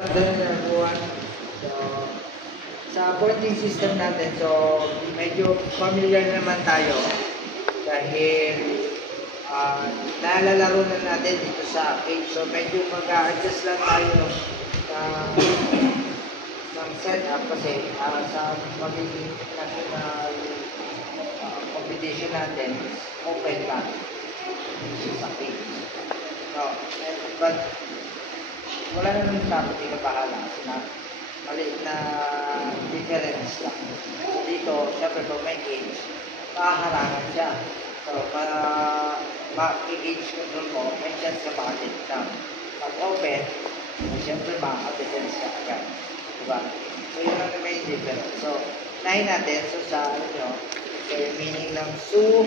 Ganun everyone. So, sa pointing system natin, so medyo familiar naman tayo dahil nalalaro na natin dito sa page. So medyo mag-a-adjust lang tayo ng setup kasi sa magiging national competition natin, open lang sa page. So, but wala naman yung topic, hindi ka bahala kasi maliit na difference lang. So dito, syempre kung may age, makaharangan siya. So para ma-age control mo, may chance ka makatit na. Pag open, syempre maka-defense ka agad. Diba? So yun lang naman yung difference. So, nahin natin, so sa ano nyo, meaning ng sue,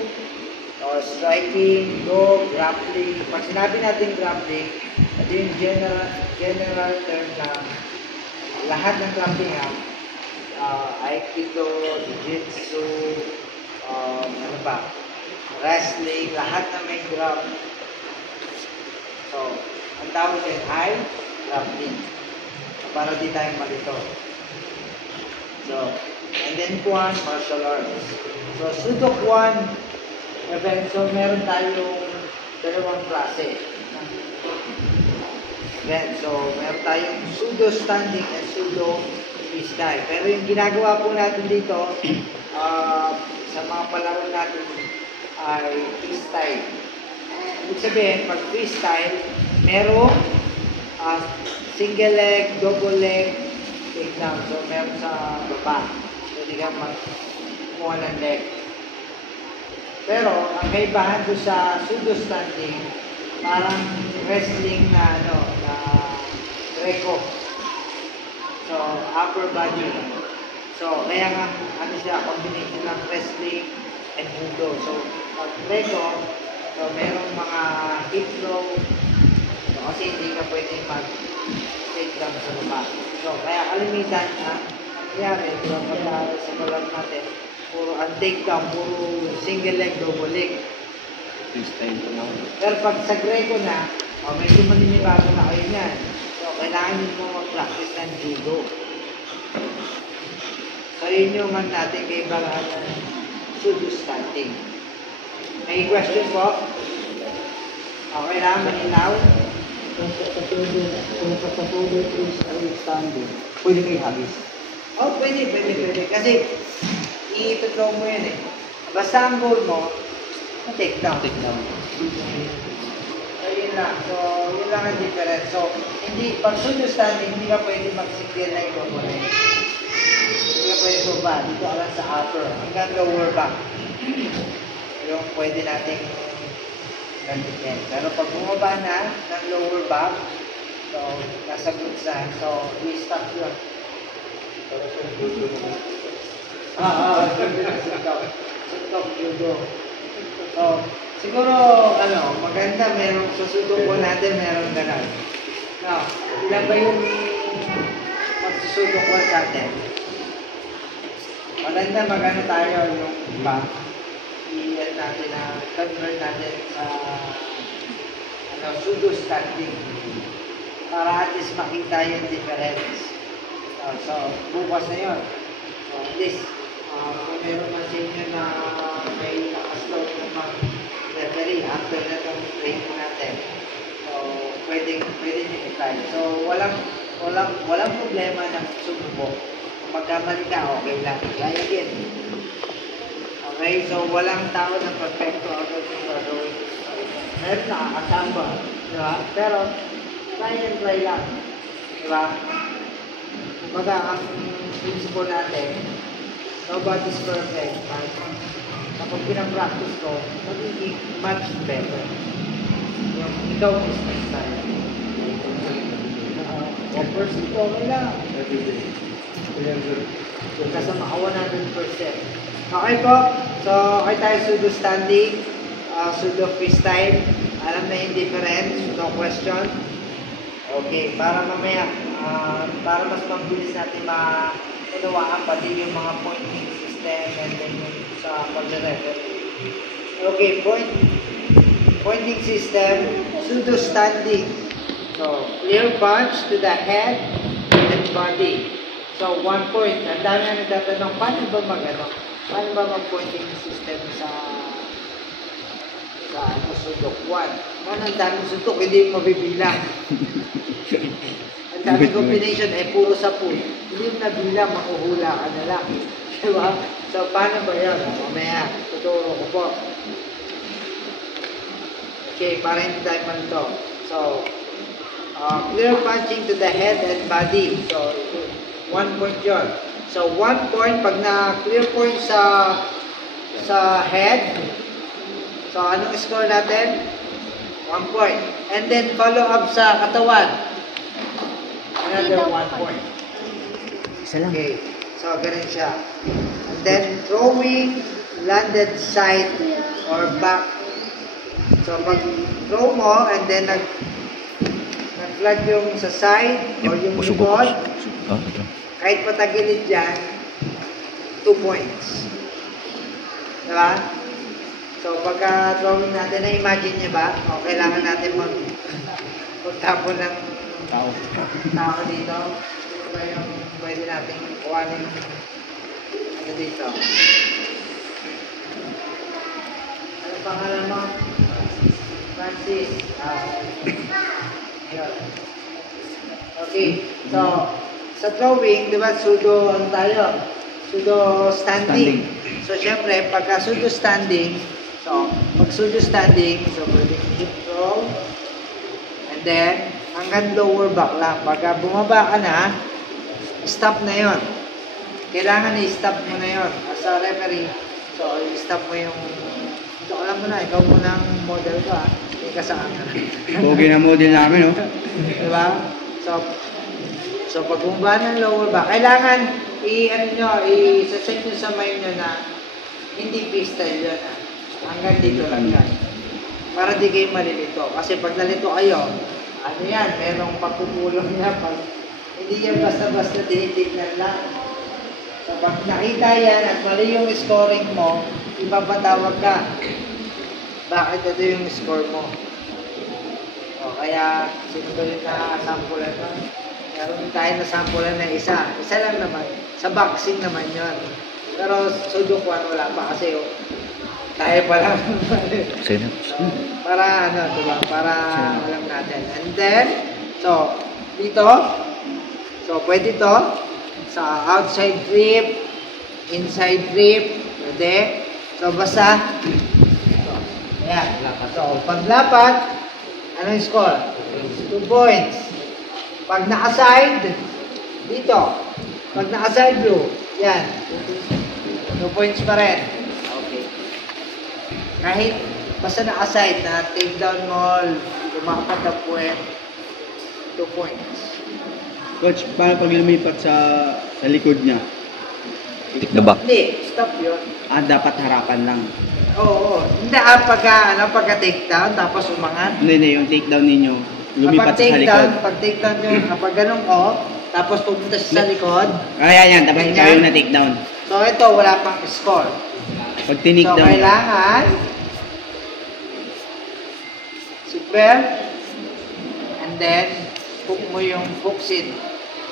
or striking, go, grappling. Pag sinabi natin grappling, ito yung general term na lahat ng grappling Aikido, Jiu-Jitsu, ano ba, wrestling, lahat na may grab. So, ang tawag din ay grappling. Para di tayo malito. So, and then Kwan, martial arts. So, Sudo Kwan, so meron tayong dalawang klase. Then, so meron tayong pseudo standing and pseudo freestyle. Pero yung ginagawa po natin dito sa mga palaro natin ay freestyle. Ibig sabihin, pag freestyle, merong single leg, double leg, takedown. So meron sa baba. So hindi ka magkuha ng leg. Pero, ang kaibahan doon sa pseudo standing, parang wrestling na, na Greco. So, upper body. So, kaya nga, siya, combination ng wrestling and judo. So, pag Greco, so, merong mga hip throw, so, kasi hindi ka pwede mag-take down sa baba. So, kaya kalimitan, nangyari, pagka sa balang natin, puro take-down, puro single leg, double leg. Freestyle ko lang. Pero pag sa Greco na, medyo maninibago na kayo niyan. So, kailangan nyo po mag-practice ng judo. So, yun yung natin kay Balaan ng pseudo standing. May question po? Okay lang, maninaw? Kung sa pseudo standing, pwede kayo habis? Oh, pwede. Kasi, i-throw mo yun eh. Basta ang goal mo, take down. Take down. So, yun lang. So, yun lang ang difference. So, hindi, pag pseudo standing, hindi ka pwede mag-single leg o hindi ka pwede baba. Dito ka lang sa upper. Hanggang lower back. Yung pwede nating gantikin. Pero pag bumaba na ng lower back, so, nasa good side. So, i-stop yun. Suntok, judo. So, siguro, maganda, merong susudok po natin, merong gano'n. No, ilan ba yung magsusudok po sa atin? Maganda, magano tayo yung iba. I-convert natin sa pseudo standing. Para at least makita yung difference. So, bukas na yun. So, at least, kung meron man sa inyo na may nakaslot na mag-referee after na itong training natin. So, pwede nyo i-try. So, walang problema na sumubok. Kung magkamali ka, okay lang. Kaya din. Okay, so walang tao na perfecto ako yung gagawin. Meron nakakasamba. Diba? Pero, try and try lang. Diba? Kumbaga, ang principle natin, nobody's perfect. Kapag pinapractice ko, magiging much better. Yung ikaw is next time. First ito, okay lang. Everyday. Nasa maka 100%. Okay po. So, okay tayo pseudo standing, pseudo freestyle. Alam na yung difference. No question. Okay. Para mamaya, para mas mabilis natin maunawaan pati yung mga pointing system and then yung sa pag-referee. Okay. Pointing system, pseudo standing. So, clear punch to the head. body. So, 1 point. Ang dami na nagtatanong, paano ba paano ba mag-pointing system sa sudok 1? Ang daming sudok, hindi mo mabibilang. Ang daming combination, puro 10. Hindi mo nabilang, makuhula ka na lang. Diba? So, paano ba yun? Mamaya, tuturo ko po. Okay, para hindi tayo malito. So, clear punching to the head and body. So, 1 point yun. So, 1 point, pag na-clear point sa head, so, anong score natin? 1 point. And then, follow up sa katawan. Another 1 point. Isa lang. Okay. So, ganun siya. And then, throwing landed side or back. So, pag throw mo, and then nag-flag yung sa side or yung likod, kahit patagilid dyan, 2 points. Diba? So, pagka drawing natin, na-imagine niya ba? O, kailangan natin magtapon ng tao dito. Ito ba yung pwede natin kuhanin ano dito? Ano pangalan mo? Francis. Yun. Okay. So, sa drawing, di ba, pseudo, ano tayo? Pseudo standing. So, syempre, pagka pseudo standing, so, pag pseudo standing, so, pwede hip throw, and then, hanggang lower back lang. Pagka bumaba ka na, stop na yon. Kailangan i-stop mo na yon. As a referee, so, i-stop mo yung, ito, alam mo na, ikaw muna ang model ka, hindi ka saan ka na. Pogi na model namin, no? Diba? So, pag bumaba ng lower back, kailangan i-set nyo sa mind nyo na hindi freestyle yun. Hanggang dito lang yan. Para di kayo malilito. Kasi pag nalito kayo, ano yan, merong pagpupulong na pag hindi yan basta-basta tinitignan lang. So, pag nakita yan at mali yung scoring mo, ipapatawag ka. Bakit ito yung score mo? O, kaya, sino ba yung nakasampulan mo? Meron tayo na sampulan na isa. Isa lang naman. Sa boxing naman yun. Pero Sudokuan wala pa kasi tayo pa lang. Para ano, diba? Para alam natin. And then, so, dito, so pwede to sa outside grip, inside grip, pwede. So, basta, ayan, so, paglapat, anong score? 2 points. Pag naka-side, dito. Pag naka-side blue, yan. 2 points pa rin. Okay. Kahit basta naka-side na take down mo, lumapat na puwet, 2 points. Coach, paano pag lumipat sa likod niya? Take the back. Hindi, stop yun. Dapat harapan lang. Oo. Hindi, pagka take down, tapos umangat. Hindi, yung take down ninyo. Lumipat sa likod. Pag take down yun, kapag ganun tapos pupunta siya sa likod. Yan. Tapos ikaw yung na-take down. So, ito, wala pang score. Pag tinik So, down. kailangan super and then hook mo yung hooks in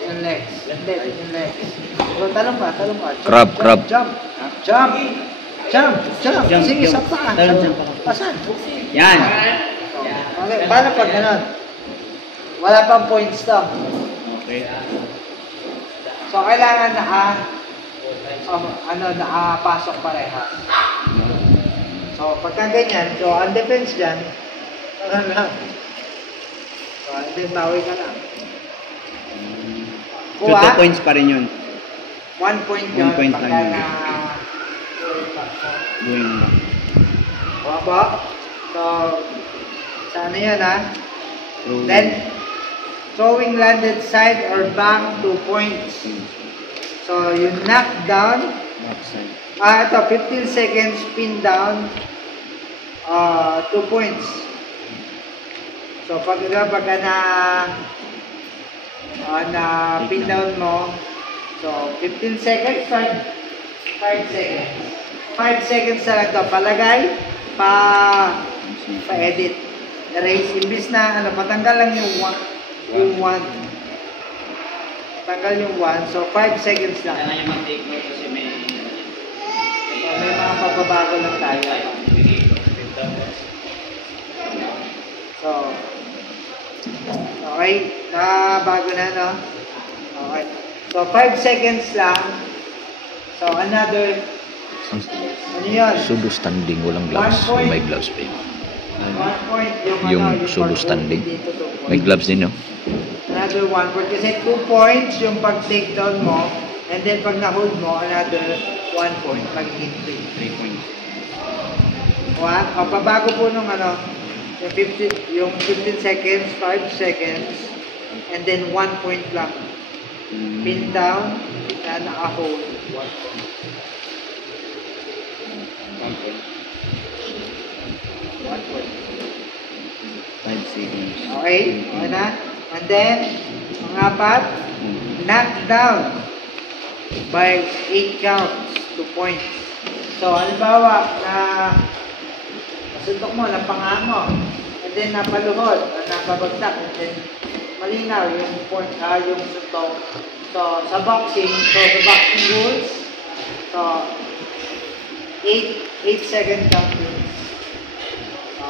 yung legs. Yung legs. So, talong ka. Crab. Jump. Sige, jump. sa paa. Jump. Pasan. Yan. Okay, paano pag ganun? Wala pang points to. Okay. So, kailangan nakapasok pareha. So, pagka ganyan, so, ang defense dyan, so, and then, bawi ka lang. So, 2 points pa rin yun. 1 point yun. 1 point lang yun. Going back. Waba. So, sana yan Throw. Then, throwing landed side or back, 2 points. So, you knock down. Backside. Ito, 15 seconds, pin down, 2 points. So, pagka na pin down mo, so, 15 seconds, 5 seconds. 5 seconds na lang ito. Palagay, pa-edit. Erase. Imbis na, patanggal lang yung 1. tanggal yung 1. So, 5 seconds lang. Kailangan yung mag-take note kasi may... So, may mga pagbabago lang tayo. So, okay. Bago na, no? Okay. So, 5 seconds lang. So, another... Ano yun? Solo standing, walang gloves. O may gloves pa yun. 1 point Yung pag-hold solo standing. dito, 2 points. May gloves din, no? Another 1 point. Kasi 2 points yung pag-take down mo. And then pag na-hold mo, another 1 point. Magiging 3. 3 points. Pabago po nung ano, yung 15 seconds, 5 seconds, and then 1 point lang. Pin down, na naka-hold, 1 point. 1 point. 1 point. 5 seconds. Okay? Okay na? And then, ang apat, knock down by 8 counts, 2 points. So, halimbawa, na nasuntok mo, napanga mo, and then napaluhod, napabagsak, and then malinaw yung point, yung suntok. So, sa boxing rules, so, 8 second counting.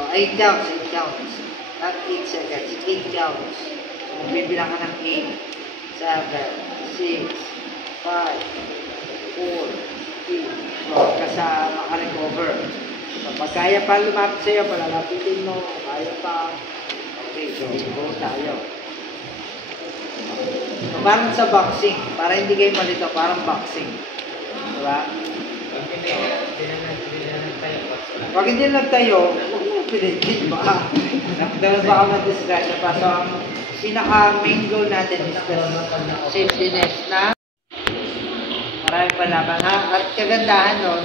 8 counts. Not 8 seconds, 8 counts. So, magbibilang ka ng 8, 7, 6, 5, 4, 3. So, kasi makarecover. So, pag kaya pa lumapit sa'yo, palalapitin mo, kaya pa. Okay, so, go tayo. So, parang sa boxing, para hindi kayo malito, parang boxing. Diba? Pag hindi nagtayo, huwag mo pilitin ba? Dahil baka ma-disgrasya pa. So, ang pinaka-main goal natin is the safety net na maraming palaban. At kagandahan nun,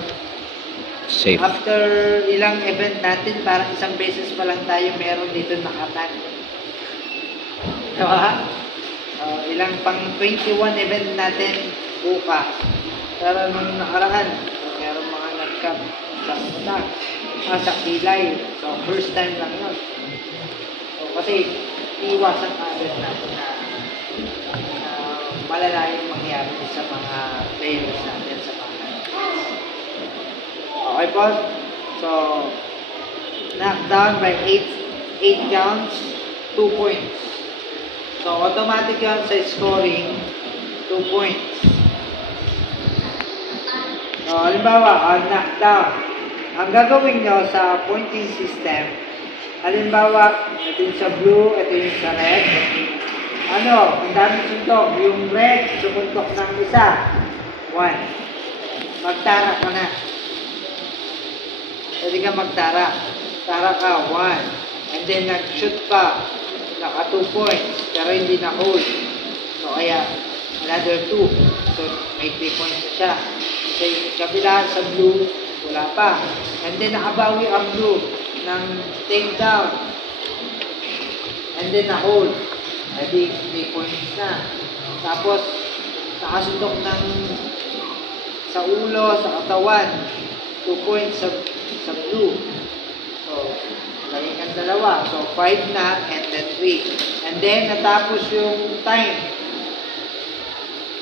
Safe. after ilang event natin, parang isang beses pa lang tayo meron dito nakatan. Diba? Ilang pang 21 event natin bukas. Pero nung nakaraan, meron mga nagkap sa utak, sa kilay. So, first time lang yun. So, kasi iwasan agad natin na malala yung mangyari sa mga players natin sa mga okay po? So, knocked down by 8 counts, 2 points. So, automatic yun sa scoring, 2 points. So, halimbawa, knocked down. Ang gagawin nyo sa pointing system, halimbawa, ito yung sa blue, ito yung sa red. Ano, ang daming suntok. Yung red, sumuntok ng isa. 1. Magtara ka na. Pwede ka magtara. Tara ka, 1. And then nag-shoot ka. Naka 2 points. Pero hindi na-hold. So, kaya, another 2. So, may 3 points na siya. Sa kabila, sa blue, wala pa. And then, nakabawi ang blue ng take down. And then, na-hold. Edi, 3 points na. Tapos, nakasuntok ng sa ulo, sa katawan. 2 points sa blue. So, lagi kang dalawa. So, 5 na, and then 3. And then, natapos yung time.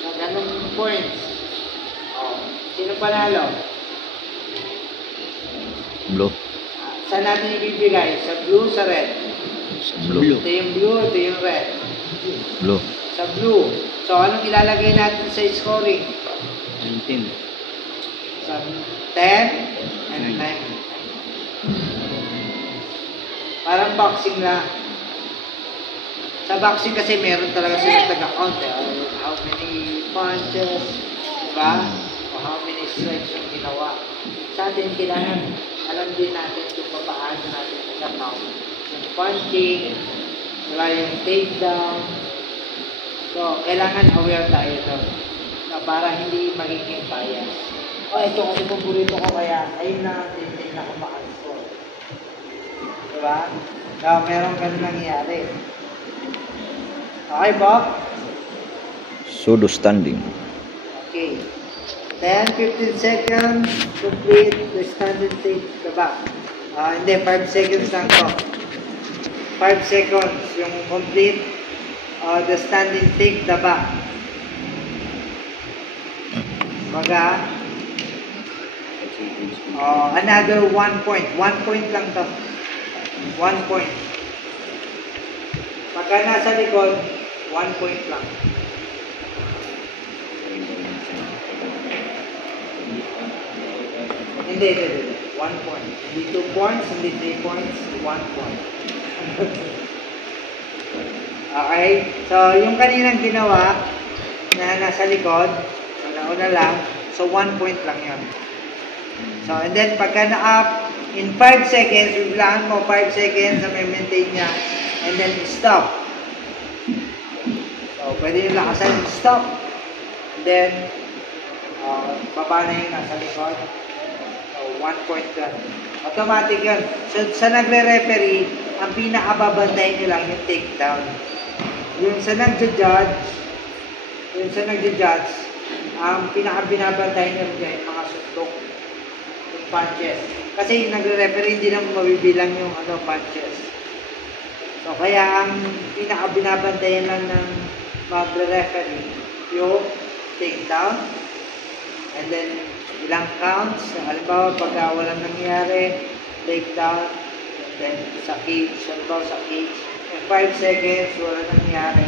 So, ganun points. Oh, sino panalo? Blue. Saan natin ibibigay? Sa blue, sa red? Sa blue. Ito yung blue, ito yung red. Blue. Sa blue. So, anong ilalagay natin sa scoring? 19. Sa 10 and 9. Parang boxing lang. Sa boxing kasi meron talaga silang taga-count. How many punches, diba? O how many strikes yung ginawa. Sa atin, kailangan alam din natin kung paano natin i-count. Yung punching, diba? Yung takedown. So, kailangan aware tayo doon. So, para hindi magiging bias. Ito kasi paborito ko kaya ayun na natin na kumakascore. Diba? So, meron ganun nangyayari. Okay, Bob? Solo standing. Okay. 10, 15 seconds, complete the standing take the back. Hindi, 5 seconds lang to. 5 seconds yung complete the standing take the back. Baga, another 1 point. 1 point lang to. 1 point. Pagka nasa likod, 1 point lang. Hindi. 1 point. Hindi 2 points, hindi 3 points, 1 point. Okay? So, yung kaninang ginawa na nasa likod, so nauna lang, so 1 point lang yun. So, and then pagka na-up, in 5 seconds, biblaan mo 5 seconds na may maintain niya, and then stop. So, pwede yung lakasan, stop. And then, baba na yung nasa likod. So, 1 point yun. Automatic yun. So, sa nagre-referee, ang pinakababantay nyo lang yung takedown. Yung sa nagja-judge, ang pinakabinabantay nyo rin yung mga suntok, yung punches. Kasi yung nagre-referee, hindi naman mabibilang yung punches. So, kaya ang pinakabinabantayan lang ng magre-referee, yung takedown, and then ilang counts. Halimbawa, pagka walang nangyari, takedown, and then sa cage, halimbawa sa cage, in 5 seconds, walang nangyari,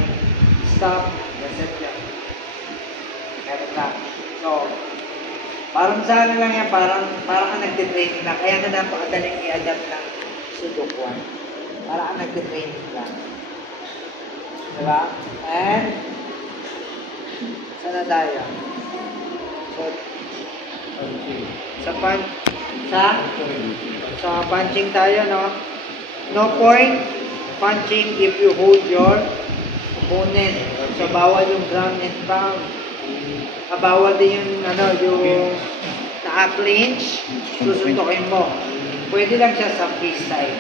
stop, reset yan. Meron lang. So, parang sa ano lang yan, parang ka nagtitraining lang. Kaya nga napakadaling i-adapt ng Sudoku 1. Parang ka nagtitraining lang. Diba? And, saan na tayo? So, sa punching tayo, no? No point punching if you hold your opponent. So, bawal yung ground and pound. Bawal din yung, yung naka-clinch, susuntokin mo. Pwede lang siya sa freestyle.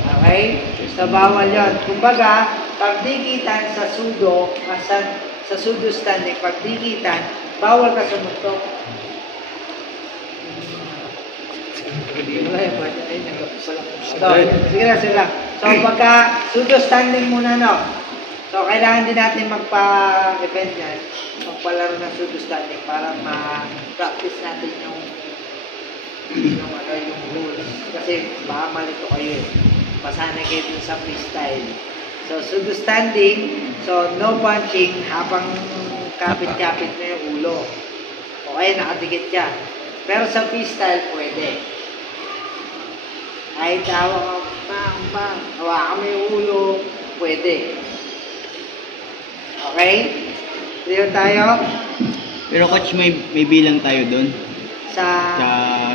Okay? So, bawal yun. Kumbaga, pagdikitan sa sudo, sa sudo standing, pagdikitan, bawal ka sumuntok. Sige lang. So, pagka sudo standing muna, no? So, kailangan din natin magpa-event yan, magpalaro ng sudo standing para ma-practice natin yung rules. Kasi baka malito kayo eh. Pasanay kayo dun sa freestyle. So, sudo standing, so no punching habang kapit-kapit mo yung ulo. Okay, nakadikit ka. Pero sa freestyle, pwede. Kahit hawakan mo yung ulo, pwede. Okay? Clear tayo? Pero coach, may bilang tayo doon Sa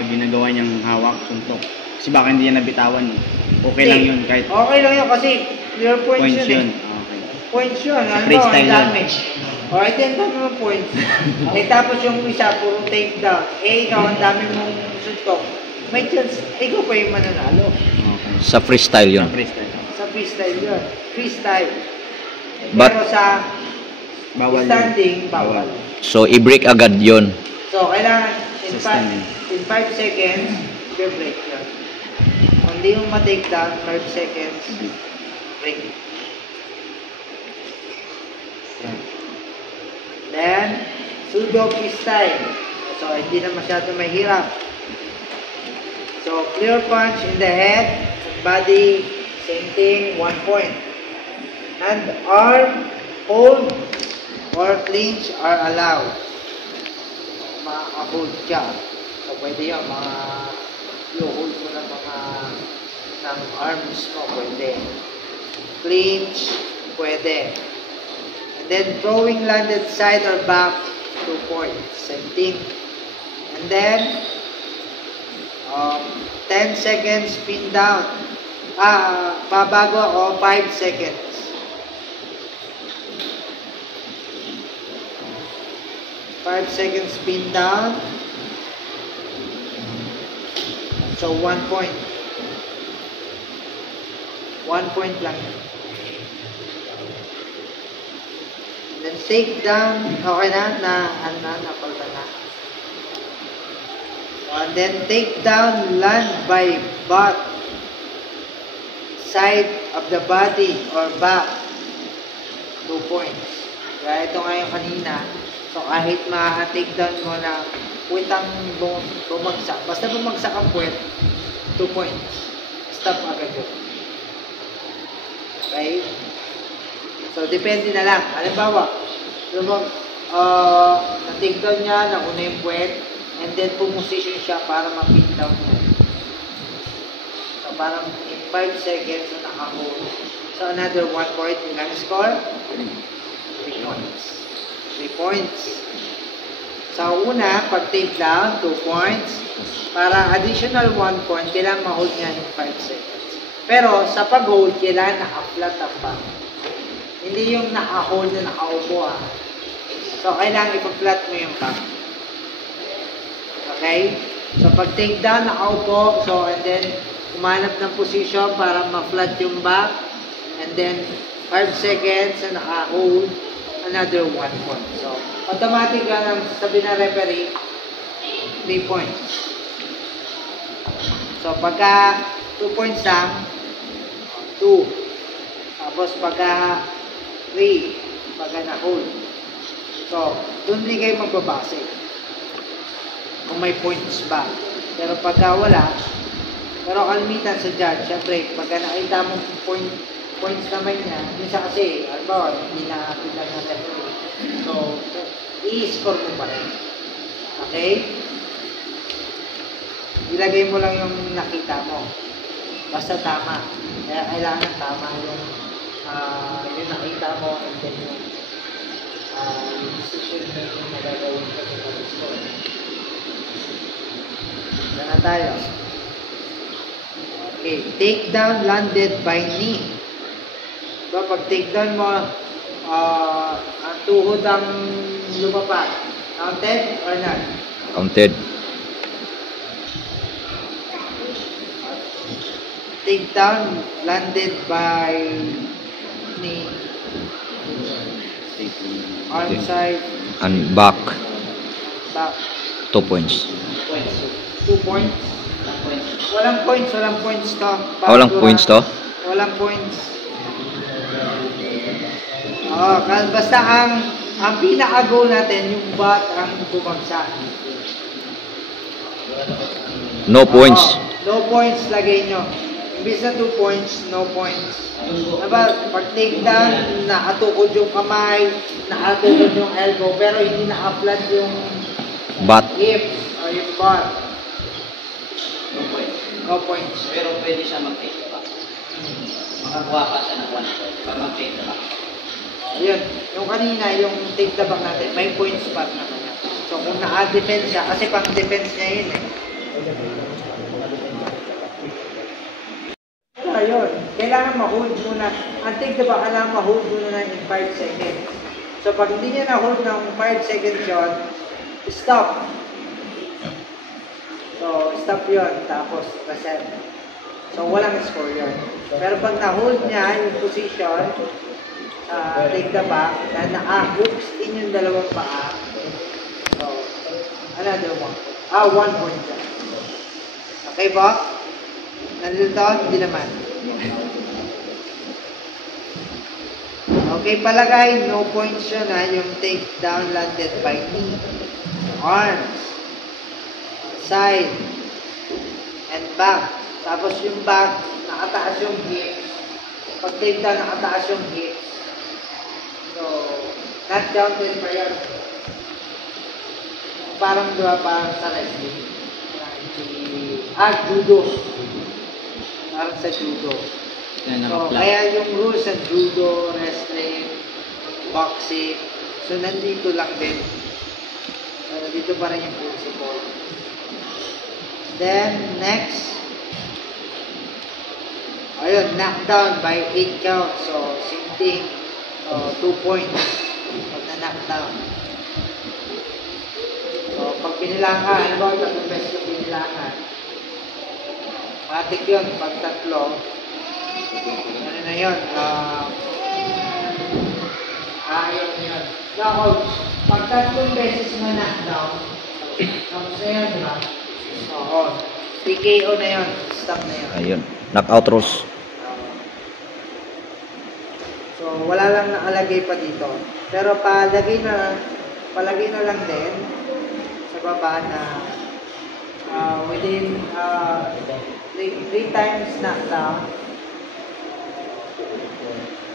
ginagawa niyang hawak, suntok. Kasi baka hindi niya nabitawan. Okay lang yun kahit okay lang yun kasi clear points points yun. yun. Okay. Points yun. Ano, Freestyle ang dami. Alright, yan dami mo points. Tapos yung isa, puro takedown. Ikaw, ang dami mong suntok. May chance, ikaw pa yung mananalo. Okay. Sa freestyle yun. Sa freestyle yun. Freestyle. But- Pero sa Bawal standing, yun. bawal. So, i-break agad yun. So, kailangan Sa standing. in 5 seconds, i-break yun. Kung di mo ma-take down, 5 seconds, break. Yan. Then, sudo freestyle. So, hindi na masyado mahirap. So, clear punch in the head, body, same thing, 1 point. And arm, hold, or clinch are allowed. Maka-hold ka. So, pwede yun. I-hold mo ng ng arms mo. Pwede. Clinch. Pwede. And then, throwing landed side or back, 2 points. Same thing. And then, 10 seconds spin down. Pabago ako, 5 seconds. 5 seconds spin down. So, 1 point. 1 point lang. Then, take down. Okay na? Napalta na. And then, take down, land by butt. Side of the body or back. 2 points. Kaya ito nga yung kanina. So kahit ma-take down mo na puwet ang bumagsak. Basta bumagsak ang puwet, 2 points. Stop agad yun. Okay? So depende na lang. Halimbawa, na-take down niya, nauna yung puwet, and then pumusisyon siya para ma-pin down niya. So parang in 5 seconds na naka-hold. So another 1 point. Yung gonna score? 3 points. 3 points. Sa una, pag take down, 2 points. Para additional 1 point, kailangan ma-hold niya in 5 seconds. Pero sa pag-hold, kailangan naka-flat ang back. Hindi yung naka-hold na naka-upo ha. So kailangan ipa-flat mo yung back. Okay? So pag take down, naka-upo. So and then, kumanap ng position para ma-flat yung back. And then, 5 seconds na naka-hold, another 1 point. So, automatic lang ang sabi na referee, 3 points. So, pagka 2 points lang, 2. Tapos, pagka 3, pagka na-hold. So, doon din kayo magbabase. Kung may points ba. Pero pagka wala, pero kalimitan sa judge, syempre, pagka nakita mo points naman niya, minsan kasi, halimbawa, hindi nakakita ng referee. So, i-score mo pa rin. Okay? Ilagay mo lang yung nakita mo. Basta tama. Kaya kailangan tama yung nakita mo and then yung decision na yung magagawin ka sa pag-score. Diyan na tayo. Okay, take down landed by knee. So, pag take down mo, ang tuhod ang lumapat. Counted or not? Counted. Take down landed by knee. Arm side, And back. back. 2 points. 2 points. Walang points to. Walang points to? Walang points. Basta ang pinaka-goal natin, yung bat ang bumagsak. No points. No points lagay nyo. Imbis na 2 points, no points. Diba, pag take down, nakatukod yung kamay, nakatukod yung elbow, pero hindi naka-flat yung Bat. hips or yung butt. No points. Pero pwede siya mag-take back. Makakuha pa siya ng 1 point pag mag-take back. Ayun, yung kanina, yung take the back natin, may points pa naman yan. So kung naka-defense siya, kasi pang-defense niya yun eh. Pero ayun, kailangan ma-hold muna. Ang take the back, kailangan ma-hold muna na in 5 seconds. So pag hindi niya na-hold ng 5 seconds yun, stop. So, stop yun, tapos reset. So, walang score yun. Pero pag na-hold niya yung position, take the back, na naka-hooks in yung dalawang paa. So, another 1 point. 1 point dyan. Okay ba? Nandito? Hindi naman. Okay, palagay, no points yun ha, yung take down landed by knee. Arms. Side and back. Tapos yung back, nakataas yung hips. Pag take down, nakataas yung hips. So, not down din pa yun. Parang diba, parang sa wrestling. Judo. Parang sa judo. So, kaya yung rules sa judo, wrestling, boxing, so nandito lang din. So, dito pa rin yung principle. Then, next. Ayun, knockdown by 8 count. So, same thing. 2 points. Pag na-knockdown. So, pag binilangan, ano ba yung best yung binilangan? Matik yun. Pag tatlo, ano na yun? Ayun yun. Coach, pag tatlong beses mo knockdown, tapos na yun, diba? Oo. TKO na yun. Stop na yun. Ayun. Knockout rules. So, wala lang nakalagay pa dito. Pero palagay na lang din sa baba na within 3 times knockdown,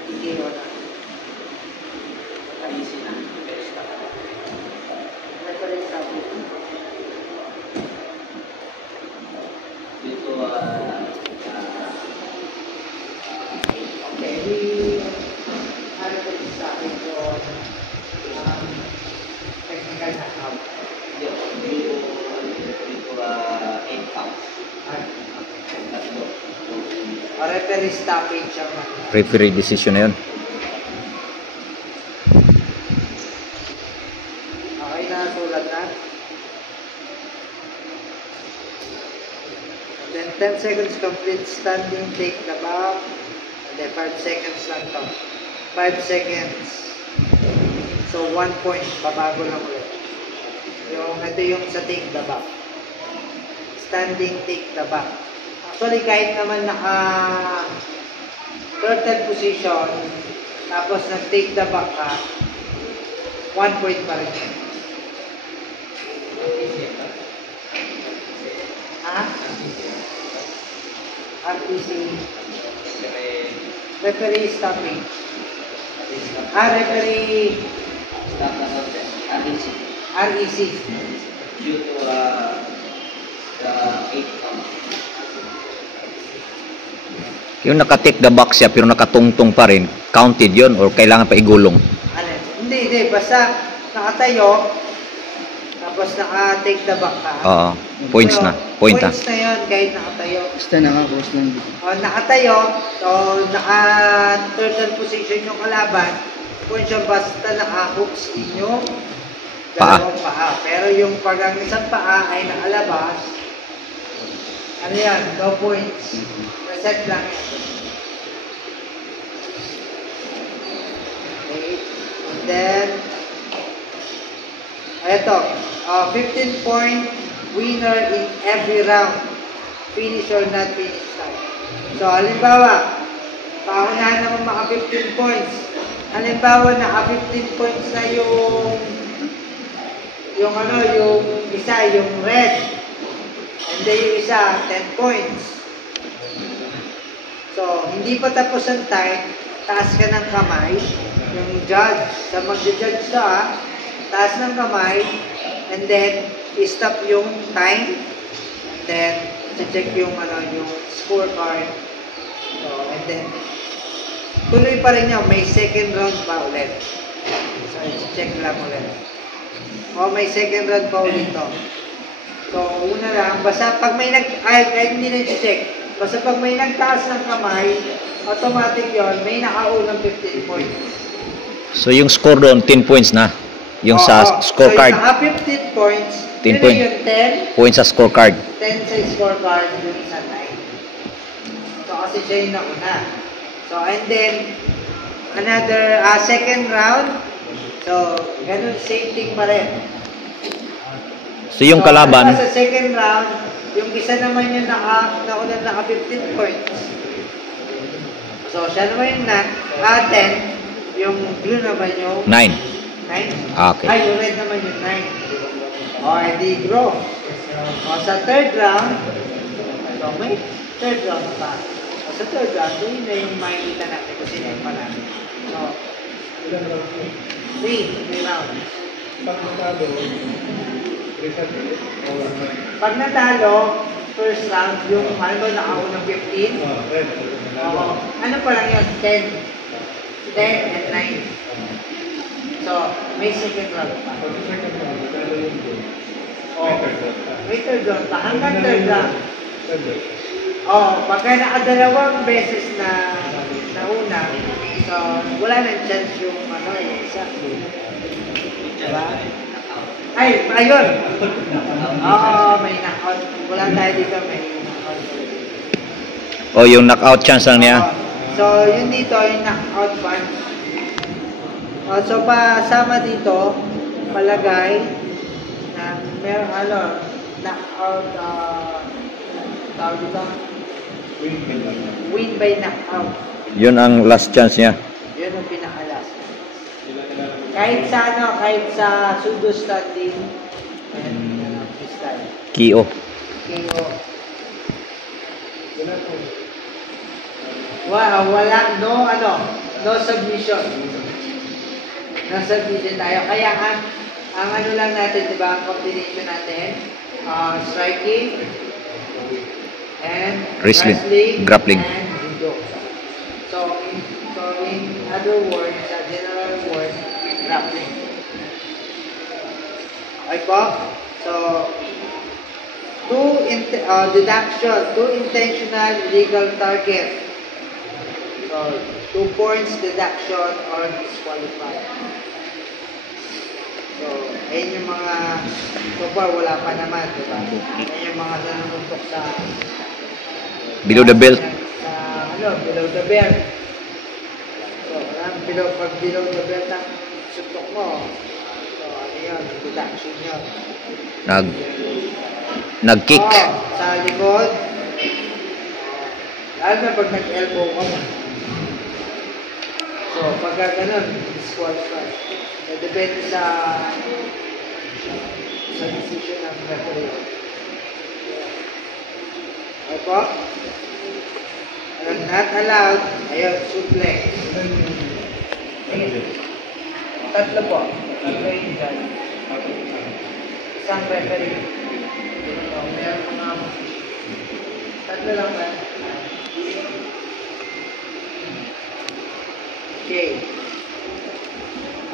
TKO na. Easy na. Referee sabi. Dito, Okay, ano ko sa akin yung technical knockout. dito, 8 pounds. Tatlo. Referee stoppage ang Referee decision na yun. okay na, sulat na. And then 10 seconds complete standing, take the back. And then 5 seconds lang to. 5 seconds. So 1 point, babago lang ulit. Ito yung sa take the back. Standing, take the back. Actually, kahit naman naka turtle position, tapos nag-take the back ka, 1 point pa rin. Ha? RPC. Referee stopping. Referee Stop na sa easy. REC. Due to the 8 pounds. Yung naka-take the back siya pero nakatungtong pa rin, counted yun or kailangan pa igulong? Ano? Hindi. Basta nakatayo, tapos naka-take the back ka. Oo. Points So, na. Point na. Points na yun kahit nakatayo. Basta naka-post lang dito. Nakatayo, so naka-turtle position yung kalaban, points yung basta naka-hooks din yung dalawang paa. Pero yung pag ang isang paa ay nakalabas, ano yan, no points. Reset lang yan. Okay. And then, eto, 15 point winner in every round. Finish or not finish time. So, halimbawa, paunahan naman maka 15 points. Halimbawa, naka 15 points na yung isa, yung red. And then yung isa, 10 points. So, hindi pa tapos ang time, taas ka ng kamay. Yung judge, sa mag-judge to taas ng kamay, and then, i-stop yung time, and then, check yung scorecard. So, and then, tuloy pa rin yun, may second round pa ulit. So, i-check lang ulit. May second round pa ulit to. So, una lang, basta pag may kahit hindi na i-check, basta pag may nagtaas ng kamay, automatic yon, may nakaunang 15 points. So yung score doon, 10 points na. Yung sa scorecard. So, yung naka 15 points, 10 yun point. yung 10, Points sa scorecard. 10 sa scorecard, yung isa 9. So, kasi siya yung nauna. So, and then, another, second round, so, ganun, same thing pa rin. So yung kalaban, Sa second round, yung isa naman yung nauna naka 15 points. So, siya naman yung 10, yung blue naman yung 9. 9. Okay. Ay, yung red naman yung 9. Edi draw. Sa third round, so may third round pa. Sa third round, yun na yung makikita natin kung sino yung panalo. So, 3 rounds. Pag natalo, first round, yung ano ba nakaunang 15? Oo. Ano pa lang yun? 10 and 9. So, may second round pa. May third round pa. Hanggang third round. Pagka nakadalawang beses na nauna, so, wala nang chance yung isa. Diba? Ay, ayun! May knockout. Wala tayo dito, may knockout. o yung knockout chance lang niya. So, yun dito, yung knockout punch. So, pasama dito, palagay, na meron, knockout, tawag dito, win by knockout. Yun ang last chance niya. Yun Yan ang pinaka-last. Kahit sa kahit sa pseudo standing, ayan, yan ang freestyle. Kio. KO. Wala, no submission. No submission tayo. Kaya ang ano lang natin, di ba, ang combination natin, striking, and Wrestling, grappling. and judo. So in other words, sa general word, grappling. Okay po? So, deduction, two intentional illegal target. So, 2 points deduction or disqualified. So, ayun yung mga, so far wala pa naman, diba? Ayun yung mga nanununtok sa Below the belt. Sa, below the belt. So, pag below the belt ang suntok mo, so, ano yun, deduction yun. Nag-kick. Sa likod. Lalo na pag nag-elbow ka mo. So, pagka ganun, disqualified. So, depende sa decision ng referee. Okay po? Not allowed, ayun, suplex. Tatlo po. Tatlo yung dyan. Isang referee. Meron mga tatlo lang ba? Okay.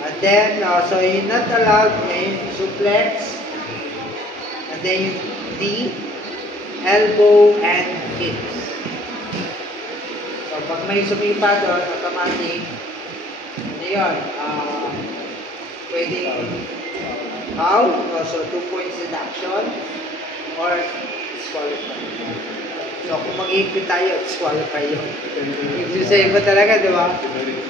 And then, so you're not allowed in suplex. And then yung knee, elbow, and kicks. So pag may sumipa doon, automatic, ano yun, pwede foul, so 2 points deduction, or disqualify. So kung mag-iipit tayo, disqualify yun. Yung sa iba talaga, di ba?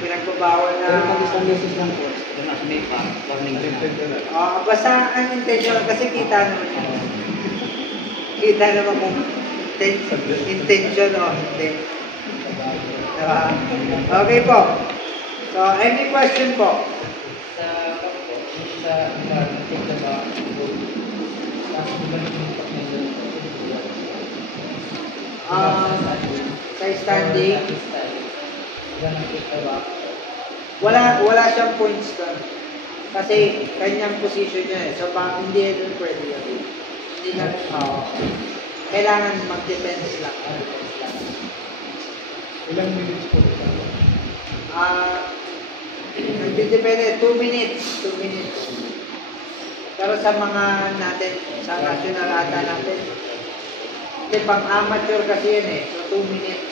Pinagbabawal na... Pero pag isang beses lang po, kung nasa may pa, warning na. Basta ang intention, kasi kita naman yun. Kita naman kung intention o hindi. Diba? Okay po. So, any question po? Sa take na ba, Sa standing, wala siyang points doon. Kasi kanyang position niya eh. So, hindi doon pwede yun. Hindi na, kailangan mag-defense lang. Ilang minutes po? Nagdidepende, 2 minutes. 2 minutes. Pero sa mga natin, sa national ata natin, kasi pang amateur kasi yan eh. So 2 minutes.